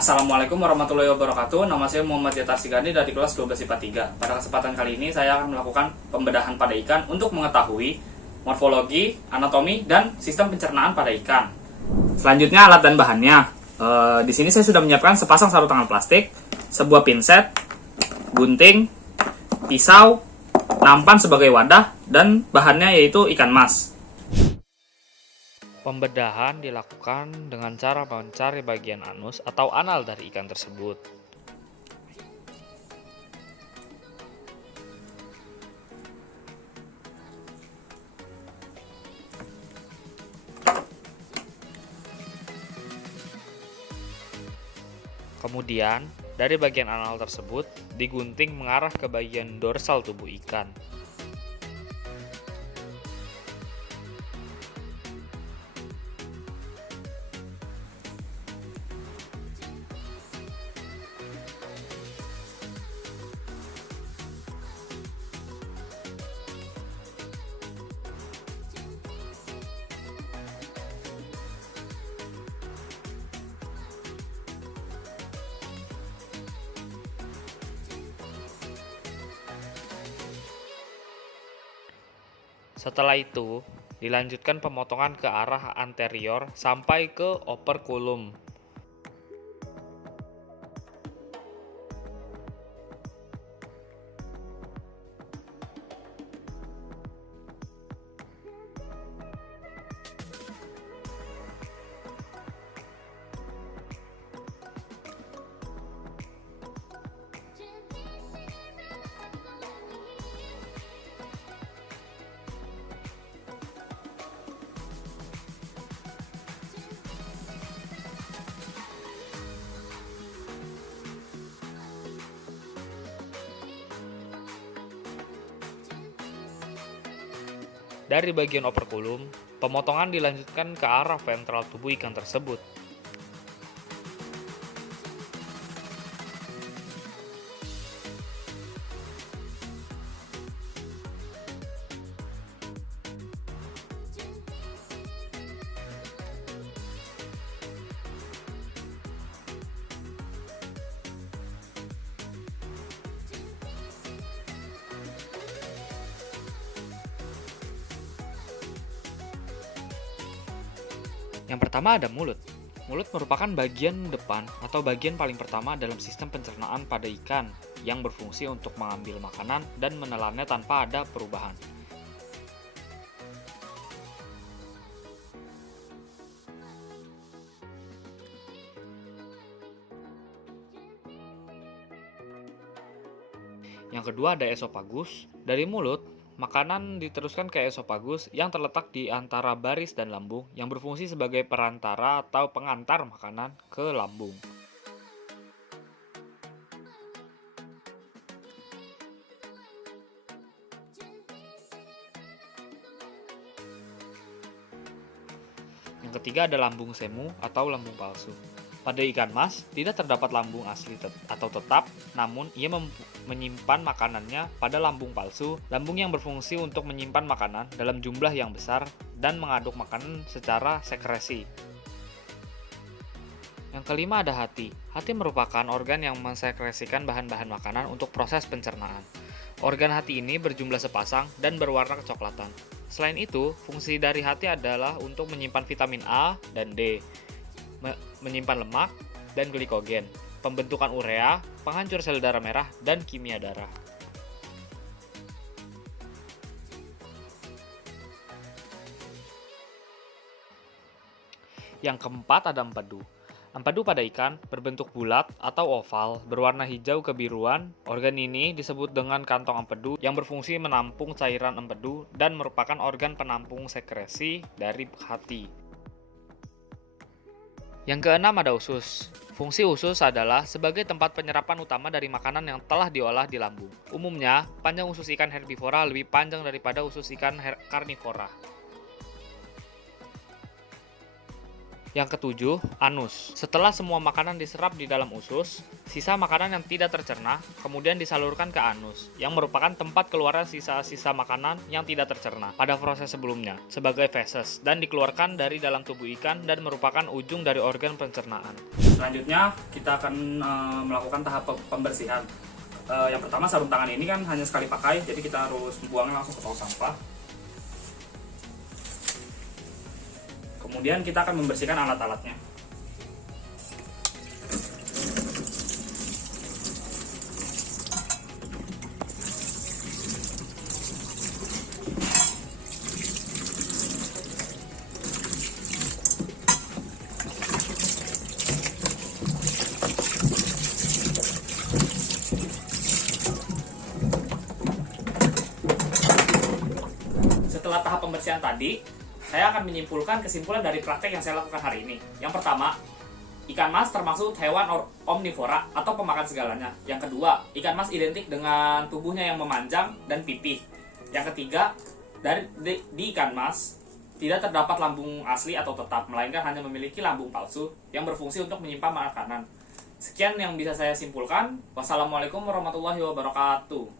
Assalamualaikum warahmatullahi wabarakatuh. Nama saya Muhammad Yatar Sigandi dari kelas 12 IPA 3. Pada kesempatan kali ini saya akan melakukan pembedahan pada ikan untuk mengetahui morfologi, anatomi, dan sistem pencernaan pada ikan. Selanjutnya alat dan bahannya. Di sini saya sudah menyiapkan sepasang sarung tangan plastik, sebuah pinset, gunting, pisau, nampan sebagai wadah, dan bahannya yaitu ikan mas. Pembedahan dilakukan dengan cara mencari bagian anus atau anal dari ikan tersebut. Kemudian, dari bagian anal tersebut digunting mengarah ke bagian dorsal tubuh ikan. Setelah itu, dilanjutkan pemotongan ke arah anterior sampai ke operculum. Dari bagian operculum, pemotongan dilanjutkan ke arah ventral tubuh ikan tersebut. Yang pertama ada mulut. Mulut merupakan bagian depan atau bagian paling pertama dalam sistem pencernaan pada ikan yang berfungsi untuk mengambil makanan dan menelannya tanpa ada perubahan. Yang kedua ada esofagus. Dari mulut, makanan diteruskan ke esofagus yang terletak di antara baris dan lambung yang berfungsi sebagai perantara atau pengantar makanan ke lambung. Yang ketiga ada lambung semu atau lambung palsu. Pada ikan mas, tidak terdapat lambung asli atau tetap, namun ia menyimpan makanannya pada lambung palsu, lambung yang berfungsi untuk menyimpan makanan dalam jumlah yang besar dan mengaduk makanan secara sekresi. Yang kelima ada hati. Hati merupakan organ yang mensekresikan bahan-bahan makanan untuk proses pencernaan. Organ hati ini berjumlah sepasang dan berwarna kecoklatan. Selain itu, fungsi dari hati adalah untuk menyimpan vitamin A dan D, menyimpan lemak dan glikogen, pembentukan urea, penghancur sel darah merah, dan kimia darah. Yang keempat ada empedu. Empedu pada ikan berbentuk bulat atau oval, berwarna hijau kebiruan. Organ ini disebut dengan kantong empedu yang berfungsi menampung cairan empedu dan merupakan organ penampung sekresi dari hati. Yang keenam ada usus. Fungsi usus adalah sebagai tempat penyerapan utama dari makanan yang telah diolah di lambung. Umumnya, panjang usus ikan herbivora lebih panjang daripada usus ikan karnivora. Yang ketujuh, anus. Setelah semua makanan diserap di dalam usus, sisa makanan yang tidak tercerna kemudian disalurkan ke anus, yang merupakan tempat keluarnya sisa-sisa makanan yang tidak tercerna pada proses sebelumnya, sebagai feses, dan dikeluarkan dari dalam tubuh ikan dan merupakan ujung dari organ pencernaan. Selanjutnya, kita akan melakukan tahap pembersihan. Yang pertama, sarung tangan ini kan hanya sekali pakai, jadi kita harus buangnya langsung ke tong sampah. Kemudian kita akan membersihkan alat-alatnya. Setelah tahap pembersihan tadi, saya akan menyimpulkan kesimpulan dari praktek yang saya lakukan hari ini. Yang pertama, ikan mas termasuk hewan omnivora atau pemakan segalanya. Yang kedua, ikan mas identik dengan tubuhnya yang memanjang dan pipih. Yang ketiga, di ikan mas tidak terdapat lambung asli atau tetap, melainkan hanya memiliki lambung palsu yang berfungsi untuk menyimpan makanan. Sekian yang bisa saya simpulkan. Wassalamualaikum warahmatullahi wabarakatuh.